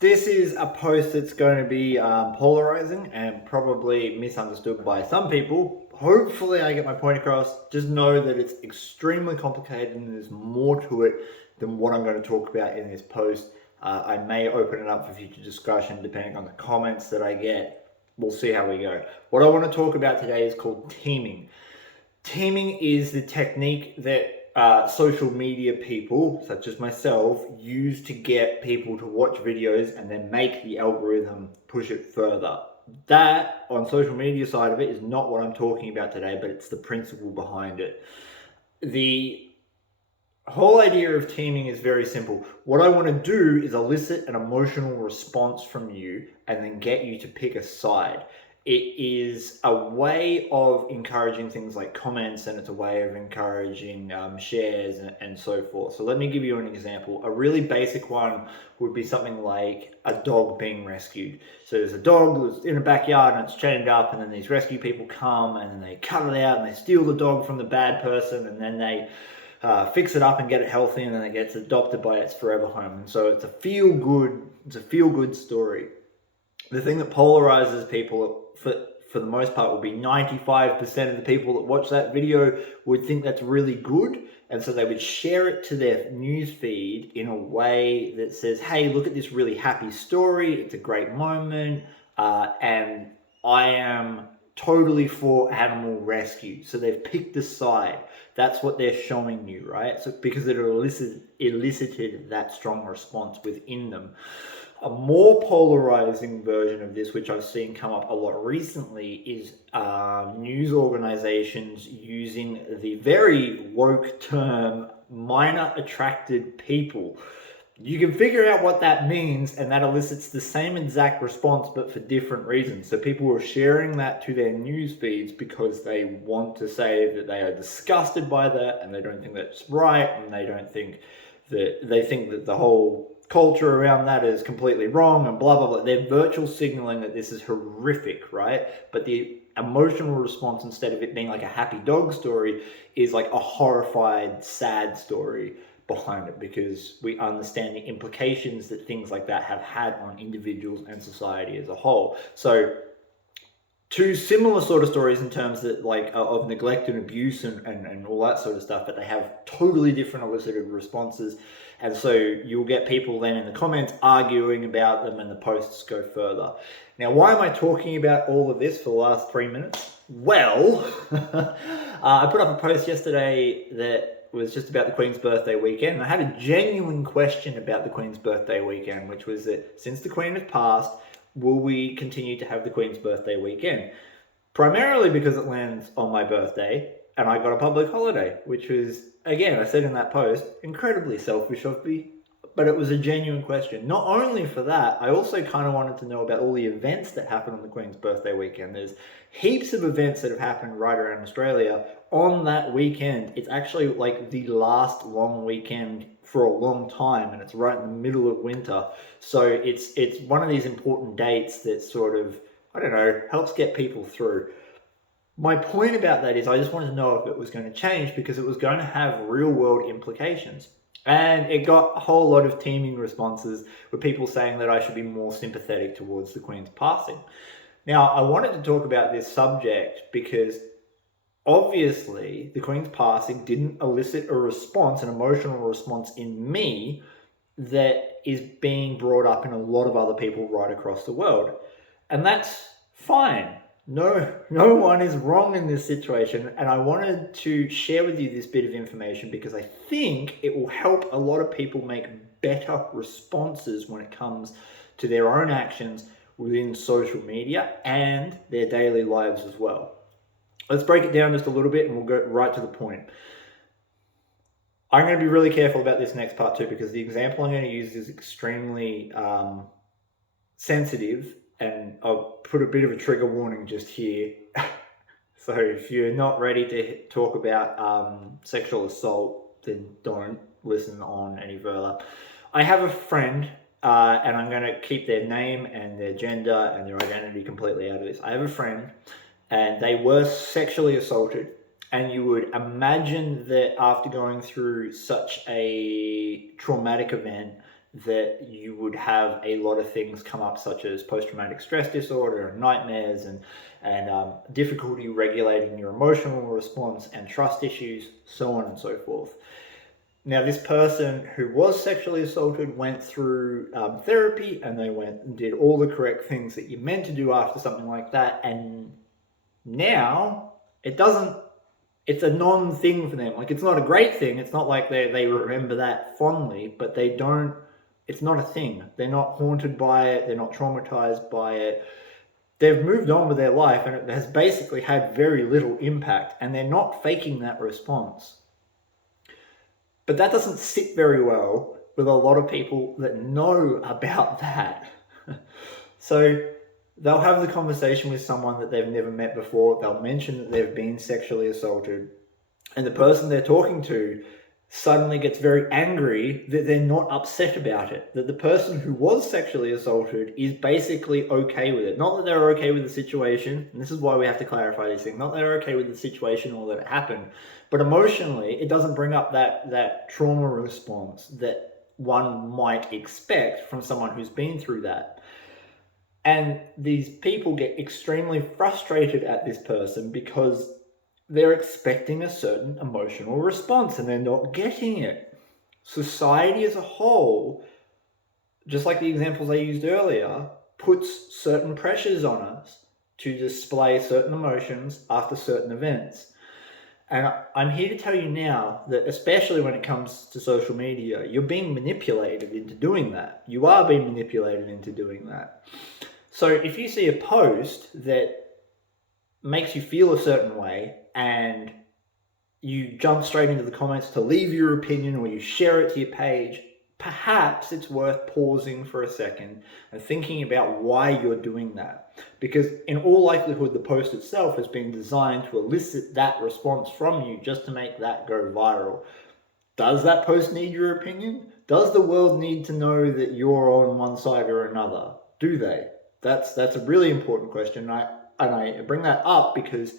This is a post that's going to be polarizing and probably misunderstood by some people. Hopefully, I get my point across. Just know that it's extremely complicated and there's more to it than what I'm going to talk about in this post. I may open it up for future discussion depending on the comments that I get. We'll see how we go. What I want to talk about today is called teaming. Teaming is the technique that social media people, such as myself, use to get people to watch videos and then make the algorithm push it further. That, on social media side of it, is not what I'm talking about today, but it's the principle behind it. The whole idea of teaming is very simple. What I want to do is elicit an emotional response from you and then get you to pick a side. It is a way of encouraging things like comments, and it's a way of encouraging shares and so forth. So let me give you an example. A really basic one would be something like a dog being rescued. So there's a dog that's in a backyard and it's chained up, and then these rescue people come and then they cut it out and they steal the dog from the bad person, and then they fix it up and get it healthy, and then it gets adopted by its forever home. And so it's a feel good story. The thing that polarizes people for the most part will be 95% of the people that watch that video would think that's really good, and so they would share it to their news feed in a way that says, hey, look at this really happy story, it's a great moment, and I am totally for animal rescue. So they've picked a side. That's what they're showing you, right? So because it elicited that strong response within them. A more polarizing version of this, which I've seen come up a lot recently, is news organizations using the very woke term minor attracted people. You can figure out what that means, and that elicits the same exact response but for different reasons. So people are sharing that to their news feeds because they want to say that they are disgusted by that and they don't think that's right, and they think that the whole culture around that is completely wrong and blah blah blah. They're virtual signaling that this is horrific, right? But the emotional response, instead of it being like a happy dog story, is like a horrified, sad story behind it, because we understand the implications that things like that have had on individuals and society as a whole. So two similar sort of stories in terms that of neglect and abuse and all that sort of stuff, but they have totally different elicited responses. And so you'll get people then in the comments arguing about them, and the posts go further. Now, why am I talking about all of this for the last 3 minutes? Well, I put up a post yesterday that was just about the Queen's birthday weekend. And I had a genuine question about the Queen's birthday weekend, which was that since the Queen has passed, will we continue to have the Queen's birthday weekend? Primarily because it lands on my birthday and I got a public holiday, which was, again, I said in that post, incredibly selfish of me, but it was a genuine question. Not only for that, I also kind of wanted to know about all the events that happen on the Queen's birthday weekend. There's heaps of events that have happened right around Australia on that weekend. It's actually like the last long weekend for a long time, and it's right in the middle of winter. So it's one of these important dates that sort of, I don't know, helps get people through. My point about that is I just wanted to know if it was going to change, because it was going to have real world implications. And it got a whole lot of teaming responses with people saying that I should be more sympathetic towards the Queen's passing. Now, I wanted to talk about this subject because obviously the Queen's passing didn't elicit a response, an emotional response in me that is being brought up in a lot of other people right across the world. And that's fine. No one is wrong in this situation, and I wanted to share with you this bit of information because I think it will help a lot of people make better responses when it comes to their own actions within social media and their daily lives as well. Let's break it down just a little bit and we'll go right to the point. I'm going to be really careful about this next part too, because the example I'm going to use is extremely sensitive, and I'll put a bit of a trigger warning just here. So if you're not ready to talk about sexual assault, then don't listen on any further. I have a friend, and I'm going to keep their name and their gender and their identity completely out of this. I have a friend, and they were sexually assaulted. And you would imagine that after going through such a traumatic event, that you would have a lot of things come up, such as post-traumatic stress disorder and nightmares and difficulty regulating your emotional response and trust issues, so on and so forth. Now, this person who was sexually assaulted went through therapy, and they went and did all the correct things that you're meant to do after something like that. And now it's a non-thing for them. Like, it's not a great thing. It's not like they remember that fondly, but it's not a thing. They're not haunted by it. They're not traumatized by it. They've moved on with their life, and it has basically had very little impact, and they're not faking that response. But that doesn't sit very well with a lot of people that know about that. So they'll have the conversation with someone that they've never met before. They'll mention that they've been sexually assaulted, and the person they're talking to suddenly gets very angry that they're not upset about it, that the person who was sexually assaulted is basically okay with it. Not that they're okay with the situation, and this is why we have to clarify these things, not that they're okay with the situation or that it happened, but emotionally it doesn't bring up that trauma response that one might expect from someone who's been through that. And these people get extremely frustrated at this person because they're expecting a certain emotional response and they're not getting it. Society as a whole, just like the examples I used earlier, puts certain pressures on us to display certain emotions after certain events. And I'm here to tell you now that, especially when it comes to social media, you're being manipulated into doing that. You are being manipulated into doing that. So if you see a post that makes you feel a certain way and you jump straight into the comments to leave your opinion, or you share it to your page, perhaps it's worth pausing for a second and thinking about why you're doing that. Because in all likelihood, the post itself has been designed to elicit that response from you just to make that go viral. Does that post need your opinion? Does the world need to know that you're on one side or another? Do they? That's a really important question. I bring that up because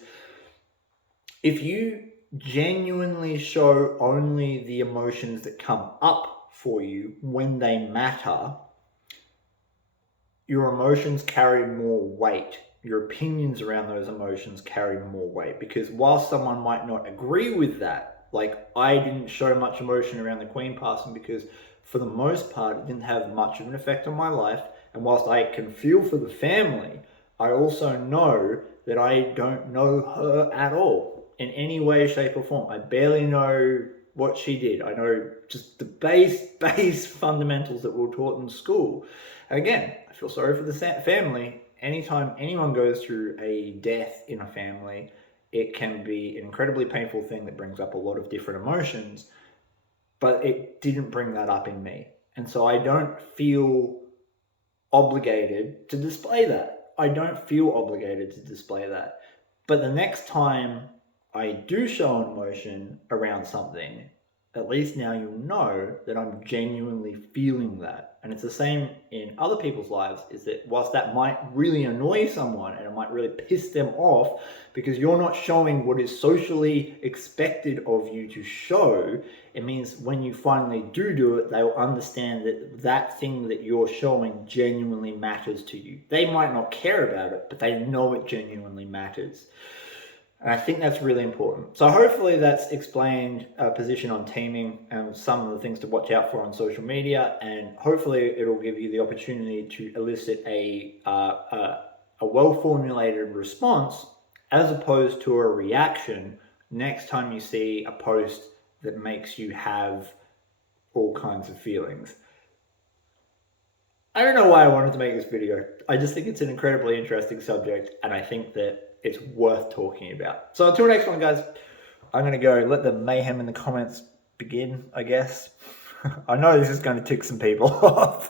if you genuinely show only the emotions that come up for you when they matter, your emotions carry more weight. Your opinions around those emotions carry more weight, because while someone might not agree with that, like I didn't show much emotion around the Queen passing because for the most part it didn't have much of an effect on my life, and whilst I can feel for the family, I also know that I don't know her at all in any way, shape or form. I barely know what she did. I know just the base fundamentals that we were taught in school. And again, I feel sorry for the family. Anytime anyone goes through a death in a family, it can be an incredibly painful thing that brings up a lot of different emotions, but it didn't bring that up in me. And so I don't feel obligated to display that. I don't feel obligated to display that. But the next time I do show an emotion around something, at least now you know that I'm genuinely feeling that. And it's the same in other people's lives, is that whilst that might really annoy someone and it might really piss them off because you're not showing what is socially expected of you to show, it means when you finally do it, they'll understand that that thing that you're showing genuinely matters to you. They might not care about it, but they know it genuinely matters. And I think that's really important. So hopefully that's explained a position on teaming and some of the things to watch out for on social media. And hopefully it'll give you the opportunity to elicit a well-formulated response as opposed to a reaction next time you see a post that makes you have all kinds of feelings. I don't know why I wanted to make this video. I just think it's an incredibly interesting subject, and I think that it's worth talking about. So until next one, guys, I'm going to go let the mayhem in the comments begin, I guess. I know this is going to tick some people off.